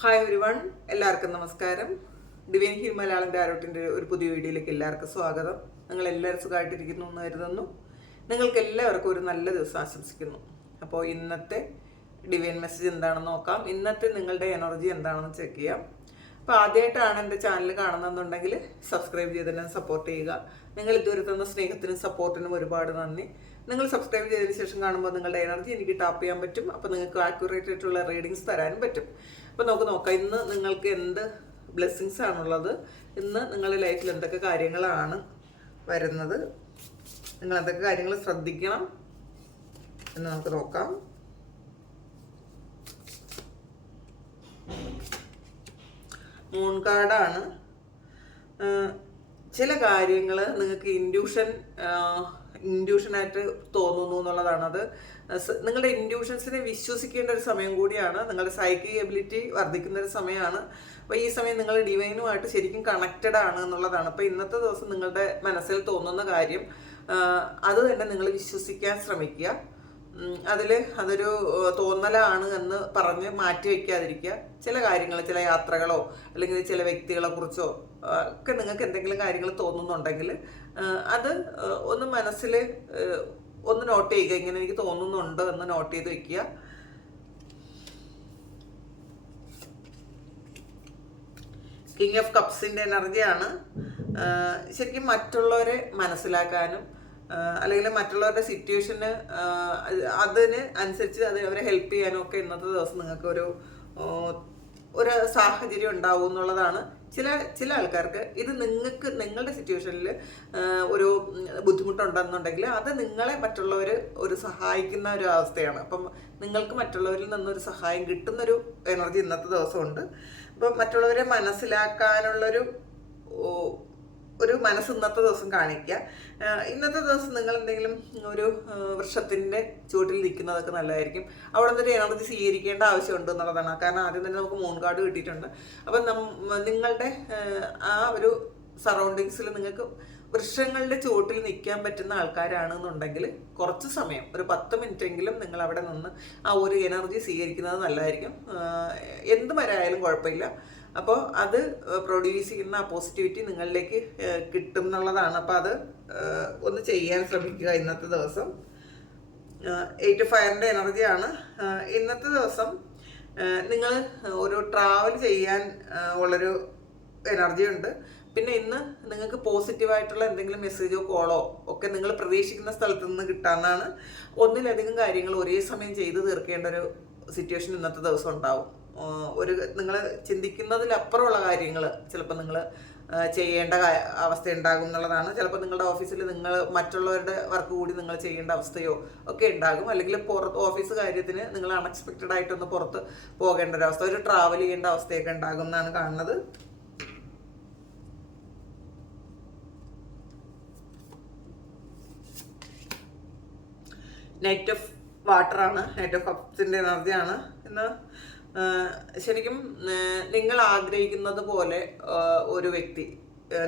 Hi everyone, എല്ലാവർക്കും നമസ്കാരം. Divine heal Malayalam ടാരോട്ടിൻ്റെ ഒരു പുതിയ വീഡിയോയിലേക്ക് എല്ലാവർക്കും സ്വാഗതം. നിങ്ങൾ എല്ലാവരും സുഖമായിട്ടിരിക്കുന്നു എന്ന് കരുതുന്നു. നിങ്ങൾക്ക് എല്ലാവർക്കും ഒരു നല്ല ദിവസം ആശംസിക്കുന്നു. അപ്പോൾ ഇന്നത്തെ ഡിവൈൻ മെസ്സേജ് എന്താണെന്ന് നോക്കാം. ഇന്നത്തെ നിങ്ങളുടെ എനർജി എന്താണെന്ന് ചെക്ക് ചെയ്യാം. അപ്പോൾ ആദ്യമായിട്ടാണ് എൻ്റെ ചാനൽ കാണുന്നതെന്നുണ്ടെങ്കിൽ സബ്സ്ക്രൈബ് ചെയ്ത് തന്നെ സപ്പോർട്ട് ചെയ്യുക. നിങ്ങൾ ഇതുവരെ തന്ന സ്നേഹത്തിനും സപ്പോർട്ടിനും ഒരുപാട് നന്ദി. നിങ്ങൾ സബ്സ്ക്രൈബ് ചെയ്തതിന് ശേഷം കാണുമ്പോൾ നിങ്ങളുടെ എനർജി എനിക്ക് ടാപ്പ് ചെയ്യാൻ പറ്റും. അപ്പോൾ നിങ്ങൾക്ക് ആക്യുറേറ്റ് ആയിട്ടുള്ള റീഡിങ്സ് തരാനും പറ്റും. അപ്പോൾ നമുക്ക് നോക്കാം ഇന്ന് നിങ്ങൾക്ക് എന്ത് ബ്ലെസ്സിങ്സ് ആണുള്ളത്, ഇന്ന് നിങ്ങളുടെ ലൈഫിൽ എന്തൊക്കെ കാര്യങ്ങളാണ് വരുന്നത്, നിങ്ങൾ എന്തൊക്കെ കാര്യങ്ങൾ ശ്രദ്ധിക്കണം എന്ന് നമുക്ക് നോക്കാം. മൂൺ കാർഡാണ്. ചില കാര്യങ്ങൾ നിങ്ങൾക്ക് ഇൻഡ്യൂഷനായിട്ട് തോന്നുന്നു എന്നുള്ളതാണ്. അത് നിങ്ങളുടെ ഇൻഡ്യൂഷൻസിനെ വിശ്വസിക്കേണ്ട ഒരു സമയം കൂടിയാണ്. നിങ്ങളുടെ സൈക്കിക് എബിലിറ്റി വർദ്ധിക്കുന്ന ഒരു സമയമാണ്. അപ്പോൾ ഈ സമയം നിങ്ങൾ ഡിവൈനുമായിട്ട് ശരിക്കും കണക്റ്റഡ് ആണ് എന്നുള്ളതാണ്. അപ്പോൾ ഇന്നത്തെ ദിവസം നിങ്ങളുടെ മനസ്സിൽ തോന്നുന്ന കാര്യം അത് തന്നെ നിങ്ങൾ വിശ്വസിക്കാൻ ശ്രമിക്കുക. അതൊരു തോന്നലാണ് എന്ന് പറഞ്ഞ് മാറ്റി വയ്ക്കാതിരിക്കുക. ചില കാര്യങ്ങൾ, ചില യാത്രകളോ അല്ലെങ്കിൽ ചില വ്യക്തികളെ കുറിച്ചോ ഒക്കെ നിങ്ങൾക്ക് എന്തെങ്കിലും കാര്യങ്ങൾ തോന്നുന്നുണ്ടെങ്കിൽ അത് ഒന്ന് മനസ്സിൽ ഒന്ന് നോട്ട് ചെയ്യുക. ഇങ്ങനെ എനിക്ക് തോന്നുന്നുണ്ട് എന്ന് നോട്ട് ചെയ്ത് വെക്കുക. കിങ് ഓഫ് കപ്സിൻ്റെ എനർജിയാണ്. ശരിക്കും മറ്റുള്ളവരെ മനസ്സിലാക്കാനും അല്ലെങ്കിൽ മറ്റുള്ളവരുടെ സിറ്റുവേഷന് അതിന് അനുസരിച്ച് അവരെ ഹെൽപ്പ് ചെയ്യാനും ഒക്കെ ഇന്നത്തെ ദിവസം നിങ്ങൾക്ക് ഒരു സാഹചര്യം ഉണ്ടാവും എന്നുള്ളതാണ്. ചില ആൾക്കാർക്ക് ഇത് നിങ്ങളുടെ സിറ്റുവേഷനിൽ ഒരു ബുദ്ധിമുട്ടുണ്ടെന്നുണ്ടെങ്കിൽ അത് നിങ്ങളെ മറ്റുള്ളവർ ഒരു സഹായിക്കുന്ന ഒരു അവസ്ഥയാണ്. അപ്പം നിങ്ങൾക്ക് മറ്റുള്ളവരിൽ നിന്നൊരു സഹായം കിട്ടുന്നൊരു എനർജി ഇന്നത്തെ ദിവസമുണ്ട്. അപ്പം മറ്റുള്ളവരെ മനസ്സിലാക്കാനുള്ളൊരു മനസ്സ് ഇന്നത്തെ ദിവസം കാണിക്കുക. ഇന്നത്തെ ദിവസം നിങ്ങൾ എന്തെങ്കിലും ഒരു വൃക്ഷത്തിൻ്റെ ചുവട്ടിൽ നിൽക്കുന്നതൊക്കെ നല്ലതായിരിക്കും. അവിടെ നിന്നൊരു എനർജി സ്വീകരിക്കേണ്ട ആവശ്യമുണ്ട് എന്നുള്ളതാണ്. കാരണം ആദ്യം തന്നെ നമുക്ക് മൂൺ കാർഡ് കിട്ടിയിട്ടുണ്ട്. അപ്പം നിങ്ങളുടെ ആ ഒരു സറൗണ്ടിങ്സിൽ നിങ്ങൾക്ക് വൃക്ഷങ്ങളുടെ ചുവട്ടിൽ നിൽക്കാൻ പറ്റുന്ന ആൾക്കാരാണെന്നുണ്ടെങ്കിൽ കുറച്ച് സമയം, ഒരു 10 മിനിറ്റെങ്കിലും നിങ്ങൾ അവിടെ നിന്ന് ആ ഒരു എനർജി സ്വീകരിക്കുന്നത് നല്ലതായിരിക്കും. എന്ത് മരമായാലും കുഴപ്പമില്ല. അപ്പോൾ അത് പ്രൊഡ്യൂസ് ചെയ്യുന്ന ആ പോസിറ്റിവിറ്റി നിങ്ങളിലേക്ക് കിട്ടും എന്നുള്ളതാണ്. അപ്പോൾ അത് ഒന്ന് ചെയ്യാൻ ശ്രമിക്കുക ഇന്നത്തെ ദിവസം. 8 ഫയറിൻ്റെ എനർജിയാണ്. ഇന്നത്തെ ദിവസം നിങ്ങൾ ഒരു ട്രാവൽ ചെയ്യാൻ ഉള്ളൊരു എനർജി ഉണ്ട്. പിന്നെ ഇന്ന് നിങ്ങൾക്ക് പോസിറ്റീവായിട്ടുള്ള എന്തെങ്കിലും മെസ്സേജോ കോളോ ഒക്കെ നിങ്ങൾ പ്രതീക്ഷിക്കുന്ന സ്ഥലത്ത് നിന്ന് കിട്ടാമെന്നാണ്. ഒന്നിലധികം കാര്യങ്ങൾ ഒരേ സമയം ചെയ്ത് തീർക്കേണ്ട ഒരു സിറ്റുവേഷൻ ഇന്നത്തെ ദിവസം ഉണ്ടാവും. നിങ്ങൾ ചിന്തിക്കുന്നതിലപ്പുറമുള്ള കാര്യങ്ങൾ ചിലപ്പോൾ നിങ്ങൾ ചെയ്യേണ്ട അവസ്ഥ ഉണ്ടാകും എന്നുള്ളതാണ്. ചിലപ്പോൾ നിങ്ങളുടെ ഓഫീസിൽ നിങ്ങൾ മറ്റുള്ളവരുടെ വർക്ക് കൂടി നിങ്ങൾ ചെയ്യേണ്ട അവസ്ഥയോ ഒക്കെ ഉണ്ടാകും. അല്ലെങ്കിൽ ഓഫീസ് കാര്യത്തിന് നിങ്ങൾ അൺഎക്സ്പെക്റ്റഡ് ആയിട്ടൊന്ന് പുറത്ത് പോകേണ്ട ഒരു അവസ്ഥ, ഒരു ട്രാവൽ ചെയ്യേണ്ട അവസ്ഥയൊക്കെ ഉണ്ടാകും എന്നാണ് കാണുന്നത്. നൈറ്റ് ഓഫ് വാട്ടറാണ്. നൈറ്റ് ഓഫ് കപ്സിൻ്റെ എനർജിയാണ്. ഇന്ന് ശരിക്കും നിങ്ങൾ ആഗ്രഹിക്കുന്നത് പോലെ ഒരു വ്യക്തി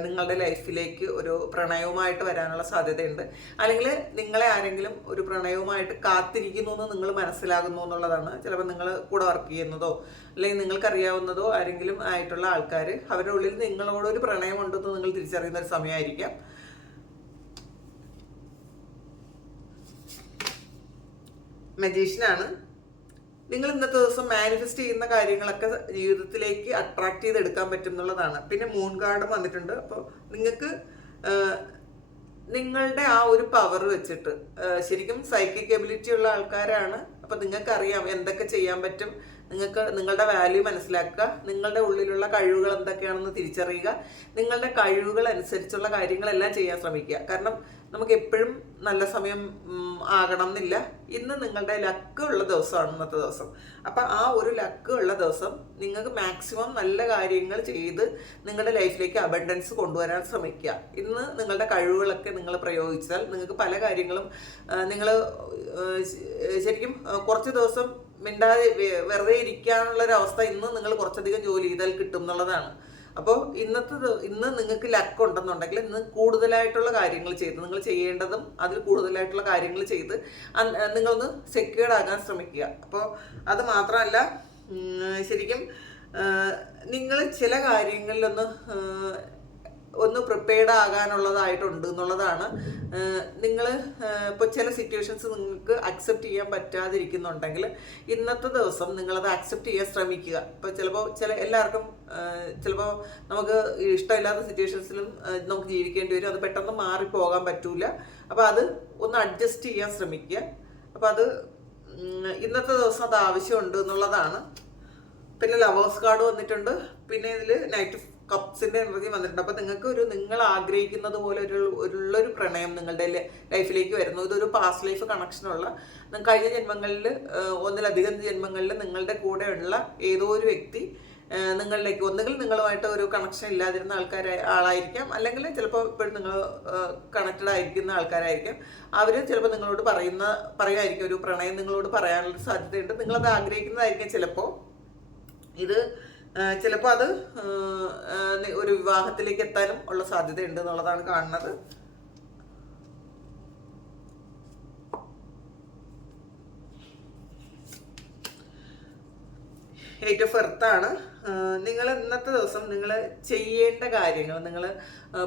നിങ്ങളുടെ ലൈഫിലേക്ക് ഒരു പ്രണയവുമായിട്ട് വരാനുള്ള സാധ്യതയുണ്ട്. അല്ലെങ്കിൽ നിങ്ങളെ ആരെങ്കിലും ഒരു പ്രണയവുമായിട്ട് കാത്തിരിക്കുന്നു എന്ന് നിങ്ങൾ മനസ്സിലാകുന്നു എന്നുള്ളതാണ്. ചിലപ്പോൾ നിങ്ങൾ കൂടെ വർക്ക് ചെയ്യുന്നതോ അല്ലെങ്കിൽ നിങ്ങൾക്കറിയാവുന്നതോ ആരെങ്കിലും ആയിട്ടുള്ള ആൾക്കാർ അവരുടെ ഉള്ളിൽ നിങ്ങളോടൊരു പ്രണയമുണ്ടെന്ന് നിങ്ങൾ തിരിച്ചറിയുന്ന ഒരു സമയമായിരിക്കാം. മജീഷ്യനാണ്. നിങ്ങൾ ഇന്നത്തെ ദിവസം മാനിഫെസ്റ്റ് ചെയ്യുന്ന കാര്യങ്ങളൊക്കെ ജീവിതത്തിലേക്ക് അട്രാക്ട് ചെയ്തെടുക്കാൻ പറ്റും എന്നുള്ളതാണ്. പിന്നെ മൂൺ കാർഡും വന്നിട്ടുണ്ട്. അപ്പോൾ നിങ്ങൾക്ക് നിങ്ങളുടെ ആ ഒരു പവർ വെച്ചിട്ട് ശരിക്കും സൈക്കിക് എബിലിറ്റി ഉള്ള ആൾക്കാരാണ്. അപ്പോൾ നിങ്ങൾക്കറിയാം എന്തൊക്കെ ചെയ്യാൻ പറ്റും. നിങ്ങൾക്ക് നിങ്ങളുടെ വാല്യൂ മനസ്സിലാക്കുക, നിങ്ങളുടെ ഉള്ളിലുള്ള കഴിവുകൾ എന്തൊക്കെയാണെന്ന് തിരിച്ചറിയുക, നിങ്ങളുടെ കഴിവുകൾ അനുസരിച്ചുള്ള കാര്യങ്ങളെല്ലാം ചെയ്യാൻ ശ്രമിക്കുക. കാരണം നമുക്ക് എപ്പോഴും നല്ല സമയം ആകണം എന്നില്ല. ഇന്ന് നിങ്ങളുടെ ലക്ക് ഉള്ള ദിവസമാണ് ഇന്നത്തെ ദിവസം. അപ്പം ആ ഒരു ലക്ക് ഉള്ള ദിവസം നിങ്ങൾക്ക് മാക്സിമം നല്ല കാര്യങ്ങൾ ചെയ്ത് നിങ്ങളുടെ ലൈഫിലേക്ക് അബണ്ടൻസ് കൊണ്ടുവരാൻ ശ്രമിക്കുക. ഇന്ന് നിങ്ങളുടെ കഴിവുകളൊക്കെ നിങ്ങൾ പ്രയോഗിച്ചാൽ നിങ്ങൾക്ക് പല കാര്യങ്ങളും നിങ്ങൾ ശരിക്കും കുറച്ച് ദിവസം മിണ്ടാതെ വെറുതെ ഇരിക്കാനുള്ളൊരവസ്ഥ ഇന്ന് നിങ്ങൾ കുറച്ചധികം ജോലി ചെയ്താൽ കിട്ടും എന്നുള്ളതാണ്. അപ്പോൾ ഇന്ന് നിങ്ങൾക്ക് ലക്ക് ഉണ്ടെന്നുണ്ടെങ്കിൽ ഇന്ന് കൂടുതലായിട്ടുള്ള കാര്യങ്ങൾ ചെയ്ത് നിങ്ങൾ ചെയ്യേണ്ടതും അതിൽ കൂടുതലായിട്ടുള്ള കാര്യങ്ങൾ ചെയ്ത് നിങ്ങളൊന്ന് സെക്യൂർഡ് ആകാൻ ശ്രമിക്കുക. അപ്പോൾ അത് മാത്രമല്ല ശരിക്കും നിങ്ങൾ ചില കാര്യങ്ങളിലൊന്ന് ഒന്ന് പ്രിപ്പയർഡ് ആകാനുള്ളതായിട്ടുണ്ട് എന്നുള്ളതാണ്. നിങ്ങൾ ഇപ്പോൾ ചില സിറ്റുവേഷൻസ് നിങ്ങൾക്ക് അക്സെപ്റ്റ് ചെയ്യാൻ പറ്റാതിരിക്കുന്നുണ്ടെങ്കിൽ ഇന്നത്തെ ദിവസം നിങ്ങളത് അക്സെപ്റ്റ് ചെയ്യാൻ ശ്രമിക്കുക. ഇപ്പോൾ ചിലപ്പോൾ എല്ലാവർക്കും ചിലപ്പോൾ നമുക്ക് ഇഷ്ടമില്ലാത്ത സിറ്റുവേഷൻസിലും നമുക്ക് ജീവിക്കേണ്ടി വരും. അത് പെട്ടെന്ന് മാറിപ്പോകാൻ പറ്റൂല. അപ്പോൾ അത് ഒന്ന് അഡ്ജസ്റ്റ് ചെയ്യാൻ ശ്രമിക്കുക. അപ്പോൾ അത് ഇന്നത്തെ ദിവസം അത് ആവശ്യമുണ്ട് എന്നുള്ളതാണ്. പിന്നെ ലവേഴ്സ് കാർഡ് വന്നിട്ടുണ്ട്. പിന്നെ ഇതിൽ നൈറ്റ് കപ്സിന്റെ എനർജി വന്നിട്ടുണ്ട്. അപ്പൊ നിങ്ങൾക്ക് നിങ്ങൾ ആഗ്രഹിക്കുന്നത് പോലെ ഉള്ളൊരു പ്രണയം നിങ്ങളുടെ ലൈഫിലേക്ക് വരുന്നു. ഇതൊരു പാസ്റ്റ് ലൈഫ് കണക്ഷനുള്ള കഴിഞ്ഞ ജന്മങ്ങളിൽ ഒന്നിലധികം ജന്മങ്ങളിൽ നിങ്ങളുടെ കൂടെയുള്ള ഏതോ ഒരു വ്യക്തി നിങ്ങളിലേക്ക് ഒന്നുകിൽ നിങ്ങളുമായിട്ട് ഒരു കണക്ഷൻ ഇല്ലാതിരുന്ന ആളായിരിക്കാം, അല്ലെങ്കിൽ ചിലപ്പോൾ ഇപ്പോഴും നിങ്ങൾ കണക്റ്റഡ് ആയിരിക്കുന്ന ആൾക്കാരായിരിക്കാം. അവർ ചിലപ്പോൾ നിങ്ങളോട് പറയുമായിരിക്കും, ഒരു പ്രണയം നിങ്ങളോട് പറയാനുള്ള സാധ്യതയുണ്ട്. നിങ്ങളത് ആഗ്രഹിക്കുന്നതായിരിക്കും ചിലപ്പോൾ. ഇത് ചിലപ്പോൾ അത് ഒരു വിവാഹത്തിലേക്ക് എത്താനും ഉള്ള സാധ്യതയുണ്ട് എന്നുള്ളതാണ് കാണുന്നത്. എയ്റ്റ് ഓഫ് എർത്ത് ആണ്. നിങ്ങൾ ഇന്നത്തെ ദിവസം നിങ്ങൾ ചെയ്യേണ്ട കാര്യങ്ങൾ, നിങ്ങൾ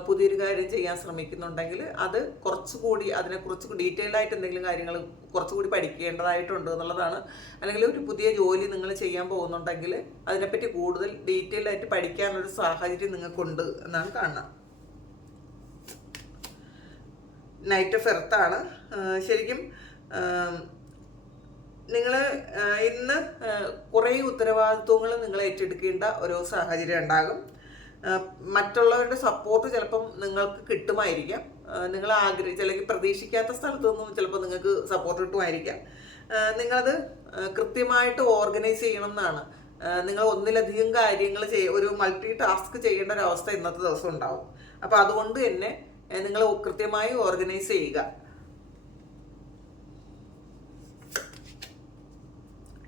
പുതിയൊരു കാര്യം ചെയ്യാൻ ശ്രമിക്കുന്നുണ്ടെങ്കിൽ അത് കുറച്ചുകൂടി അതിനെക്കുറിച്ച് ഡീറ്റെയിൽഡ് ആയിട്ട് എന്തെങ്കിലും കാര്യങ്ങൾ കുറച്ചുകൂടി പഠിക്കേണ്ടതായിട്ടുണ്ട് എന്നുള്ളതാണ്. അല്ലെങ്കിൽ ഒരു പുതിയ ജോലി നിങ്ങൾ ചെയ്യാൻ പോകുന്നുണ്ടെങ്കിൽ അതിനെപ്പറ്റി കൂടുതൽ ഡീറ്റെയിൽഡ് ആയിട്ട് പഠിക്കാനൊരു സാഹചര്യം നിങ്ങൾക്കുണ്ട് എന്നാണ് കാണുന്നത്. നൈറ്റ് ഓഫ് എർത്ത് ആണ്. ശരിക്കും നിങ്ങൾ ഇന്ന് കുറേ ഉത്തരവാദിത്വങ്ങൾ നിങ്ങൾ ഏറ്റെടുക്കേണ്ട ഒരു സാഹചര്യം ഉണ്ടാകും. മറ്റുള്ളവരുടെ സപ്പോർട്ട് ചിലപ്പം നിങ്ങൾക്ക് കിട്ടുമായിരിക്കാം. നിങ്ങൾ അല്ലെങ്കിൽ പ്രതീക്ഷിക്കാത്ത സ്ഥലത്തു നിന്നും ചിലപ്പോൾ നിങ്ങൾക്ക് സപ്പോർട്ട് കിട്ടുമായിരിക്കാം. നിങ്ങളത് കൃത്യമായിട്ട് ഓർഗനൈസ് ചെയ്യണം എന്നാണ്. നിങ്ങൾ ഒന്നിലധികം കാര്യങ്ങൾ ഒരു മൾട്ടി ടാസ്ക് ചെയ്യേണ്ട ഒരു അവസ്ഥ ഇന്നത്തെ ദിവസം ഉണ്ടാവും. അപ്പോൾ അതുകൊണ്ട് തന്നെ നിങ്ങൾ കൃത്യമായി ഓർഗനൈസ് ചെയ്യുക.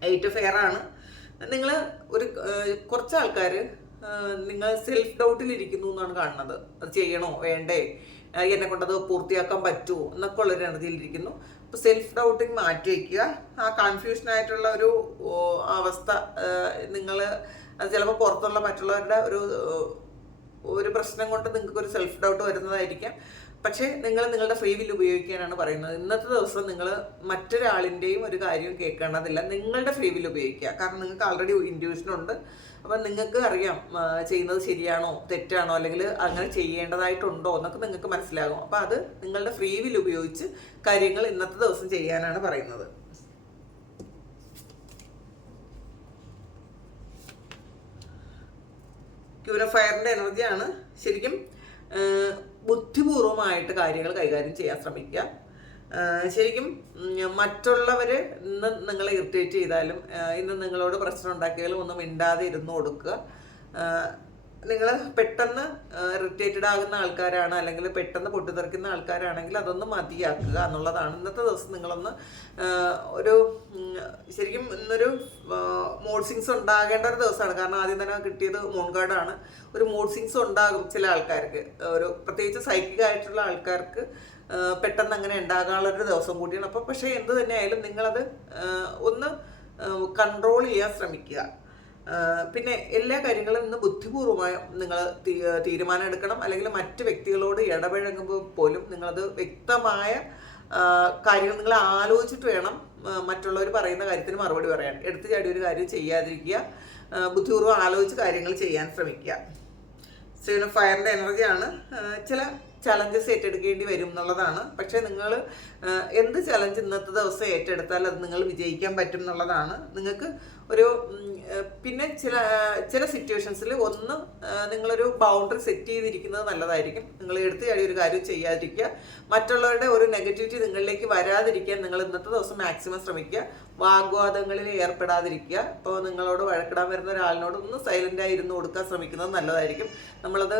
എയ്റ്റ് ഓഫ് എയർ ആണ്. നിങ്ങൾ കുറച്ച് ആൾക്കാർ നിങ്ങൾ സെൽഫ് ഡൗട്ടിലിരിക്കുന്നു എന്നാണ് കാണുന്നത്. അത് ചെയ്യണോ വേണ്ടേ, എന്നെ കൊണ്ടത് പൂർത്തിയാക്കാൻ പറ്റുമോ എന്നൊക്കെ ഉള്ളൊരു എനർജിയിലിരിക്കുന്നു. അപ്പോൾ സെൽഫ് ഡൗട്ടിങ് മാറ്റി വയ്ക്കുക. ആ കൺഫ്യൂഷനായിട്ടുള്ള ഒരു അവസ്ഥ നിങ്ങൾ അത് ചിലപ്പോൾ പുറത്തുള്ള മറ്റുള്ളവരുടെ ഒരു പ്രശ്നം കൊണ്ട് നിങ്ങൾക്കൊരു സെൽഫ് ഡൗട്ട് വരുന്നതായിരിക്കാം. പക്ഷേ നിങ്ങൾ നിങ്ങളുടെ ഫ്രീ വിൽ ഉപയോഗിക്കാനാണ് പറയുന്നത്. ഇന്നത്തെ ദിവസം നിങ്ങൾ മറ്റൊരാളിൻ്റെയും ഒരു കാര്യവും കേൾക്കേണ്ടതില്ല. നിങ്ങളുടെ ഫ്രീ വിൽ ഉപയോഗിക്കുക. കാരണം നിങ്ങൾക്ക് ആൾറെഡി ഇൻറ്റ്യൂഷൻ ഉണ്ട്. അപ്പം നിങ്ങൾക്ക് അറിയാം ചെയ്യുന്നത് ശരിയാണോ തെറ്റാണോ, അല്ലെങ്കിൽ അങ്ങനെ ചെയ്യേണ്ടതായിട്ടുണ്ടോ എന്നൊക്കെ നിങ്ങൾക്ക് മനസ്സിലാകും. അപ്പം അത് നിങ്ങളുടെ ഫ്രീ വിൽ ഉപയോഗിച്ച് കാര്യങ്ങൾ ഇന്നത്തെ ദിവസം ചെയ്യാനാണ് പറയുന്നത്. ക്യൂൻ ഓഫ് ഫയറിൻ്റെ എനർജിയാണ്. ശരിക്കും ബുദ്ധിപൂർവമായിട്ട് കാര്യങ്ങൾ കൈകാര്യം ചെയ്യാൻ ശ്രമിക്കുക. ശരിക്കും മറ്റുള്ളവർ ഇന്ന് നിങ്ങളെ ഇറിറ്റേറ്റ് ചെയ്താലും ഇന്ന് നിങ്ങളോട് പ്രശ്നം ഉണ്ടാക്കിയാലും ഒന്നും മിണ്ടാതെ ഇരുന്ന് കൊടുക്കുക. നിങ്ങൾ പെട്ടെന്ന് ഇറിറ്റേറ്റഡ് ആകുന്ന ആൾക്കാരാണ്, അല്ലെങ്കിൽ പെട്ടെന്ന് പൊട്ടിത്തെറിക്കുന്ന ആൾക്കാരാണെങ്കിൽ അതൊന്ന് മതിയാക്കുക എന്നുള്ളതാണ്. ഇന്നത്തെ ദിവസം നിങ്ങളൊന്ന് ശരിക്കും ഇന്നൊരു മൂഡ് സ്വിങ്സ് ഉണ്ടാകേണ്ട ഒരു ദിവസമാണ്. കാരണം ആദ്യം തന്നെ കിട്ടിയത് മൂൺ കാർഡാണ്. ഒരു മൂഡ് സ്വിങ്സ് ഉണ്ടാകും ചില ആൾക്കാർക്ക്, പ്രത്യേകിച്ച് സൈക്കിക് ആയിട്ടുള്ള ആൾക്കാർക്ക് പെട്ടെന്ന് അങ്ങനെ ഉണ്ടാകാനുള്ളൊരു ദിവസം കൂടിയാണ്. അപ്പോൾ പക്ഷേ എന്ത് തന്നെയായാലും നിങ്ങളത് ഒന്ന് കൺട്രോൾ ചെയ്യാൻ ശ്രമിക്കുക. പിന്നെ എല്ലാ കാര്യങ്ങളും ഇന്ന് ബുദ്ധിപൂർവമായി നിങ്ങൾ തീരുമാനം എടുക്കണം. അല്ലെങ്കിൽ മറ്റ് വ്യക്തികളോട് ഇടപഴകുമ്പോൾ പോലും നിങ്ങളത് വ്യക്തമായ കാര്യങ്ങൾ നിങ്ങൾ ആലോചിച്ചിട്ട് വേണം മറ്റുള്ളവർ പറയുന്ന കാര്യത്തിന് മറുപടി പറയാൻ. എടുത്തു ചാടി ഒരു കാര്യം ചെയ്യാതിരിക്കുക. ബുദ്ധിപൂർവ്വം ആലോചിച്ച് കാര്യങ്ങൾ ചെയ്യാൻ ശ്രമിക്കുക. സെവൻ ഓഫ് ഫയറിൻ്റെ എനർജിയാണ്. ചില ചലഞ്ചസ് ഏറ്റെടുക്കേണ്ടി വരും എന്നുള്ളതാണ്. പക്ഷേ നിങ്ങൾ എന്ത് ചലഞ്ച് ഇന്നത്തെ ദിവസം ഏറ്റെടുത്താൽ അത് നിങ്ങൾ വിജയിക്കാൻ പറ്റും എന്നുള്ളതാണ്. നിങ്ങൾക്ക് പിന്നെ ചില സിറ്റുവേഷൻസിൽ നിങ്ങളൊരു ബൗണ്ടറി സെറ്റ് ചെയ്തിരിക്കുന്നത് നല്ലതായിരിക്കും. നിങ്ങൾ എടുത്തു ചാടി ഒരു കാര്യം ചെയ്യാതിരിക്കുക. മറ്റുള്ളവരുടെ ഒരു നെഗറ്റിവിറ്റി നിങ്ങളിലേക്ക് വരാതിരിക്കാൻ നിങ്ങൾ ഇന്നത്തെ ദിവസം മാക്സിമം ശ്രമിക്കുക. വാഗ്വാദങ്ങളിൽ ഏർപ്പെടാതിരിക്കുക. ഇപ്പോൾ നിങ്ങളോട് വഴക്കിടാൻ വരുന്ന ഒരാളിനോട് ഒന്ന് സൈലൻ്റായി ഇരുന്ന് കൊടുക്കാൻ ശ്രമിക്കുന്നത് നല്ലതായിരിക്കും. നമ്മളത്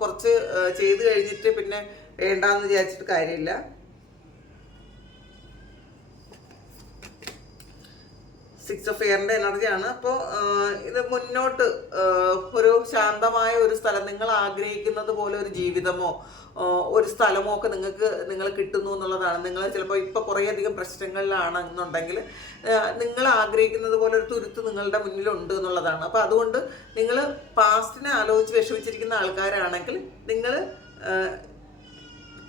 കുറച്ച് ചെയ്ത് കഴിഞ്ഞിട്ട് പിന്നെ വേണ്ടാന്ന് വിചാരിച്ചിട്ട് കാര്യമില്ല. സിക്സ് ഓഫ് എയറിൻ്റെ എനർജിയാണ്. അപ്പോൾ ഇത് മുന്നോട്ട് ഒരു ശാന്തമായ ഒരു സ്ഥലം, നിങ്ങൾ ആഗ്രഹിക്കുന്നത് പോലെ ഒരു ജീവിതമോ ഒരു സ്ഥലമോ ഒക്കെ നിങ്ങൾ കിട്ടുന്നു എന്നുള്ളതാണ്. നിങ്ങൾ ചിലപ്പോൾ ഇപ്പോൾ കുറേയധികം പ്രശ്നങ്ങളിലാണെന്നുണ്ടെങ്കിൽ നിങ്ങൾ ആഗ്രഹിക്കുന്നത് പോലെ ഒരു തുരുത്ത് നിങ്ങളുടെ മുന്നിലുണ്ട് എന്നുള്ളതാണ്. അപ്പോൾ അതുകൊണ്ട് നിങ്ങൾ പാസ്റ്റിനെ ആലോചിച്ച് വിഷമിച്ചിരിക്കുന്ന ആൾക്കാരാണെങ്കിൽ നിങ്ങൾ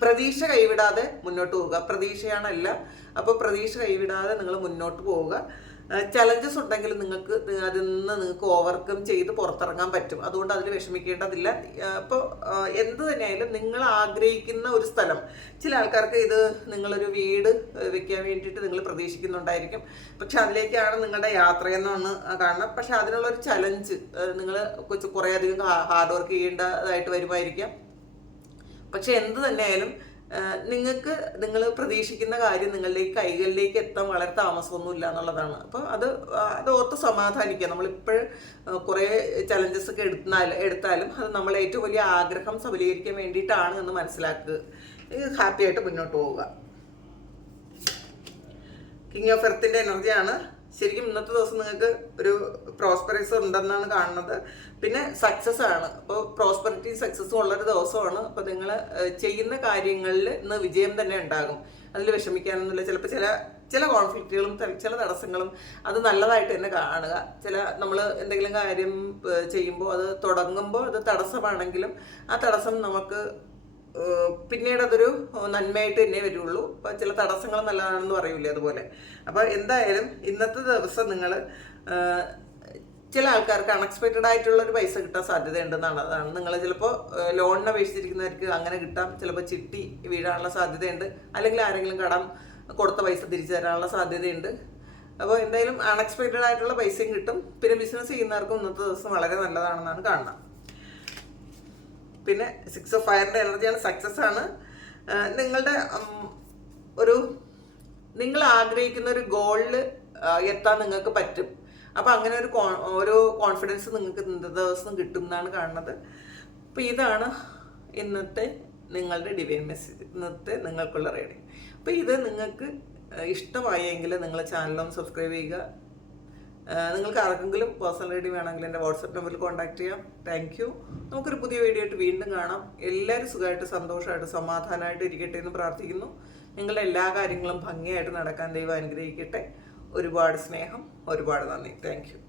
പ്രതീക്ഷ കൈവിടാതെ മുന്നോട്ട് പോവുക. പ്രതീക്ഷയാണല്ല, അപ്പോൾ പ്രതീക്ഷ കൈവിടാതെ നിങ്ങൾ മുന്നോട്ട് പോവുക. ചലഞ്ചസ് ഉണ്ടെങ്കിൽ അതിൽ നിന്ന് നിങ്ങൾക്ക് ഓവർകം ചെയ്ത് പുറത്തിറങ്ങാൻ പറ്റും. അതുകൊണ്ട് അതിൽ വിഷമിക്കേണ്ടതില്ല. അപ്പോൾ എന്ത് തന്നെയായാലും നിങ്ങൾ ആഗ്രഹിക്കുന്ന ഒരു സ്ഥലം, ചില ആൾക്കാർക്ക് ഇത് നിങ്ങളൊരു വീട് വെക്കാൻ വേണ്ടിയിട്ട് നിങ്ങൾ പ്രതീക്ഷിക്കുന്നുണ്ടായിരിക്കും. പക്ഷെ അതിലേക്കാണ് നിങ്ങളുടെ യാത്രയെന്നാണ് കാണണം. പക്ഷെ അതിനുള്ളൊരു ചലഞ്ച് നിങ്ങൾ കുറേയധികം ഹാർഡ് വർക്ക് ചെയ്യേണ്ടതായിട്ട് വരുമായിരിക്കാം. പക്ഷെ എന്ത് തന്നെയായാലും നിങ്ങൾ പ്രതീക്ഷിക്കുന്ന കാര്യം നിങ്ങളുടെ കൈകളിലേക്ക് എത്താൻ വളരെ താമസമൊന്നുമില്ല എന്നുള്ളതാണ്. അപ്പോൾ അത് ഓർത്ത് സമാധാനിക്കുക. നമ്മളിപ്പോഴും കുറേ ചലഞ്ചസ് ഒക്കെ എടുത്താലും അത് നമ്മളെ ഏറ്റവും വലിയ ആഗ്രഹം സബലീകരിക്കാൻ വേണ്ടിയിട്ടാണ് എന്ന് മനസ്സിലാക്കുക. ഹാപ്പി ആയിട്ട് മുന്നോട്ട് പോവുക. കിങ് ഓഫ് എർത്തിൻ്റെ എനർജിയാണ്. ശരിക്കും ഇന്നത്തെ ദിവസം നിങ്ങൾക്ക് ഒരു പ്രോസ്പെറൈസ് ഉണ്ടെന്നാണ് കാണുന്നത്. പിന്നെ സക്സസ് ആണ്. അപ്പോൾ പ്രോസ്പെറിറ്റി സക്സസ്സും ഉള്ളൊരു ദിവസമാണ്. അപ്പോൾ നിങ്ങൾ ചെയ്യുന്ന കാര്യങ്ങളിൽ ഇന്ന് വിജയം തന്നെ ഉണ്ടാകും. അതിൽ വിഷമിക്കാനൊന്നുമില്ല. ചിലപ്പോൾ ചില കോൺഫ്ലിക്റ്റുകളും ചില തടസ്സങ്ങളും അത് നല്ലതായിട്ട് തന്നെ കാണുക. നമ്മൾ എന്തെങ്കിലും കാര്യം ചെയ്യുമ്പോൾ അത് തുടങ്ങുമ്പോൾ അത് തടസ്സമാണെങ്കിലും ആ തടസ്സം നമുക്ക് പിന്നീട് അതൊരു നന്മയായിട്ട് തന്നെ വരുള്ളൂ. അപ്പം ചില തടസ്സങ്ങൾ നല്ലതാണെന്ന് പറയൂലേ, അതുപോലെ. അപ്പോൾ എന്തായാലും ഇന്നത്തെ ദിവസം നിങ്ങൾ ചില ആൾക്കാർക്ക് അൺഎക്സ്പെക്റ്റഡ് ആയിട്ടുള്ള ഒരു പൈസ കിട്ടാൻ സാധ്യതയുണ്ടെന്നാണ്. അതാണ് നിങ്ങൾ ചിലപ്പോൾ ലോണിന് അപേക്ഷിച്ചിരിക്കുന്നവർക്ക് അങ്ങനെ കിട്ടാം. ചിലപ്പോൾ ചിട്ടി വീഴാനുള്ള സാധ്യതയുണ്ട്. അല്ലെങ്കിൽ ആരെങ്കിലും കടം കൊടുത്ത പൈസ തിരിച്ചു തരാനുള്ള സാധ്യതയുണ്ട്. അപ്പോൾ എന്തായാലും അൺഎക്സ്പെക്റ്റഡ് ആയിട്ടുള്ള പൈസയും കിട്ടും. പിന്നെ ബിസിനസ് ചെയ്യുന്നവർക്കും ഇന്നത്തെ ദിവസം വളരെ നല്ലതാണെന്നാണ് കാണുന്നത്. പിന്നെ 6 ഓഫ് ഫയറിൻ്റെ എനർജിയാണ്. സക്സസ് ആണ്. നിങ്ങൾ ആഗ്രഹിക്കുന്ന ഒരു ഗോളിൽ എത്താൻ നിങ്ങൾക്ക് പറ്റും. അപ്പോൾ അങ്ങനെ ഒരു കോൺഫിഡൻസ് നിങ്ങൾക്ക് ഇന്നത്തെ ദിവസം കിട്ടും എന്നാണ് കാണുന്നത്. അപ്പോൾ ഇതാണ് ഇന്നത്തെ നിങ്ങളുടെ ഡിവൈൻ മെസ്സേജ്, ഇന്നത്തെ നിങ്ങൾക്കുള്ള റീഡിങ്. അപ്പോൾ ഇത് നിങ്ങൾക്ക് ഇഷ്ടമായെങ്കിൽ നിങ്ങൾ ചാനലൊന്ന് സബ്സ്ക്രൈബ് ചെയ്യുക. നിങ്ങൾക്ക് ആർക്കെങ്കിലും പേഴ്സണൽ റീഡിങ് വേണമെങ്കിൽ എൻ്റെ വാട്സപ്പ് നമ്പറിൽ കോൺടാക്ട് ചെയ്യാം. Thank you. നമുക്കൊരു പുതിയ വീഡിയോ ആയിട്ട് വീണ്ടും കാണാം. എല്ലാവരും സുഖമായിട്ട് സന്തോഷമായിട്ട് സമാധാനമായിട്ട് ഇരിക്കട്ടെ എന്ന് പ്രാർത്ഥിക്കുന്നു. നിങ്ങളുടെ എല്ലാ കാര്യങ്ങളും ഭംഗിയായിട്ട് നടക്കാൻ ദൈവം അനുഗ്രഹിക്കട്ടെ. ഒരുപാട് സ്നേഹം, ഒരുപാട് നന്ദി. Thank you.